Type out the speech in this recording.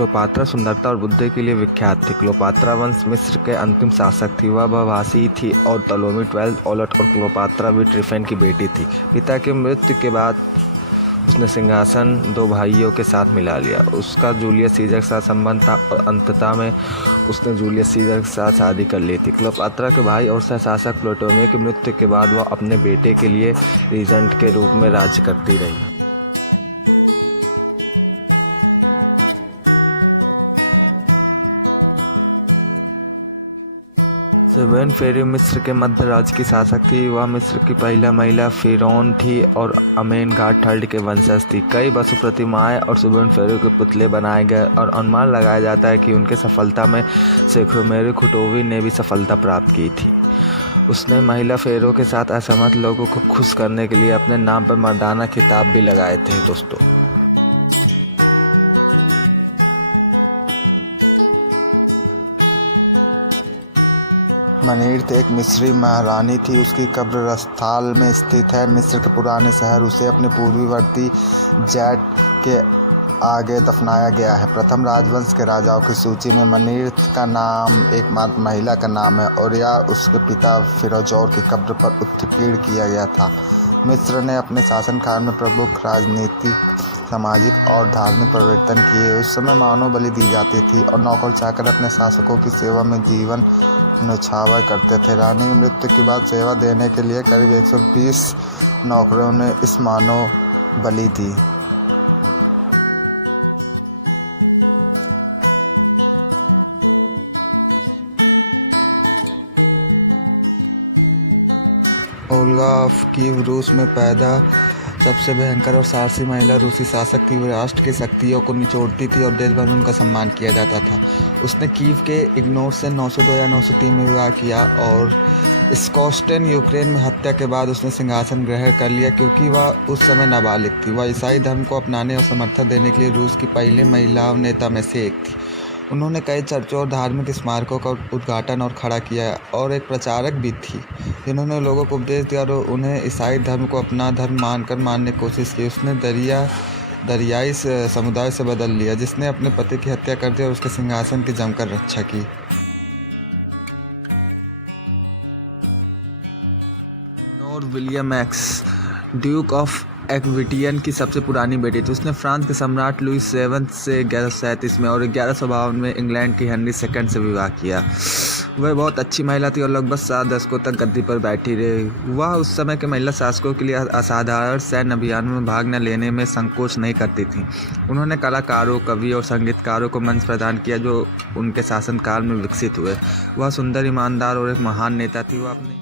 क्लोपात्रा सुंदरता और बुद्धि के लिए विख्यात थी। क्लोपात्रा वंश मिस्र के अंतिम शासक थी। वह बहुभाषी थी और टोलेमी 12 ओलट और क्लोपात्रा भी ट्रिफेन की बेटी थी। पिता की मृत्यु के बाद उसने सिंहासन 2 भाइयों के साथ मिला लिया। उसका जूलियस सीजर के साथ संबंध था और अंततः में उसने जूलियस सीजर के साथ शादी कर ली थी। क्लोपात्रा के भाई और सहशासक प्टोलेमी की मृत्यु के बाद वह अपने बेटे के लिए रीजेंट के रूप में राज्य करती रही। सेबेनफेरी मिस्र के मध्य राज्य की शासक थी। वह मिस्र की पहला महिला फिरौन थी और अमेनघाट थर्ड के वंशज थी। कई बसु प्रतिमाएं और सेबेनफेरी के पुतले बनाए गए और अनुमान लगाया जाता है कि उनके सफलता में सेख्रोमेरू खुटोवी ने भी सफलता प्राप्त की थी। उसने महिला फेरों के साथ असहमत लोगों को खुश करने के लिए अपने नाम पर मर्दाना खिताब भी लगाए थे। दोस्तों, मनीर्त एक मिस्री महारानी थी। उसकी कब्र रस्थाल में स्थित है। मिस्र के पुराने शहर उसे अपने पूर्ववर्ती जैट के आगे दफनाया गया है। प्रथम राजवंश के राजाओं की सूची में मनीर्त का नाम एकमात्र महिला का नाम है और यह उसके पिता फिरोजोर की कब्र पर उत्कीर्ण किया गया था। मिस्र ने अपने शासनकाल में प्रमुख राजनीतिक, सामाजिक और धार्मिक परिवर्तन किए। उस समय मानव बलि दी जाती थी और नौकर चाकर अपने शासकों की सेवा में जीवन न्यौछावर करते थे। रानी की मृत्यु के बाद सेवा देने के लिए करीब 120 नौकरों ने इस मानव बलि दी। ओल्गा ऑफ कीव रूस में पैदा सबसे भयंकर और साहसी महिला रूसी शासक थी। वह राष्ट्र की शक्तियों को निचोड़ती थी और देश भर में उनका सम्मान किया जाता था। उसने कीव के इग्नोर से 902 या 903 में विवाह किया और स्कोस्टेन यूक्रेन में हत्या के बाद उसने सिंहासन ग्रहण कर लिया क्योंकि वह उस समय नाबालिग थी। वह ईसाई धर्म को अपनाने और समर्थन देने के लिए रूस की पहली महिला नेता में से एक थी। उन्होंने कई चर्चों और धार्मिक स्मारकों का उद्घाटन और खड़ा किया और एक प्रचारक भी थी जिन्होंने लोगों को उपदेश दिया और उन्हें ईसाई धर्म को अपना धर्म मानकर मानने की कोशिश की। उसने दरियाई समुदाय से बदल लिया जिसने अपने पति की हत्या कर दी और उसके सिंहासन की जमकर रक्षा की। नॉर William X duke of Aquitaine की सबसे पुरानी बेटी थी। उसने फ्रांस के सम्राट लुई 7 से 1137 में और 1152 में इंग्लैंड की हेनरी II से विवाह किया। वह बहुत अच्छी महिला थी और लगभग 7 दशकों तक गद्दी पर बैठी रही। वह उस समय के महिला शासकों के लिए असाधारण सैन्य अभियानों में भाग न लेने में संकोच नहीं करती थी। उन्होंने कलाकारों, कवि और संगीतकारों को मंच प्रदान किया जो उनके शासनकाल में विकसित हुए। वह सुंदर, ईमानदार और एक महान नेता थी। वह अपने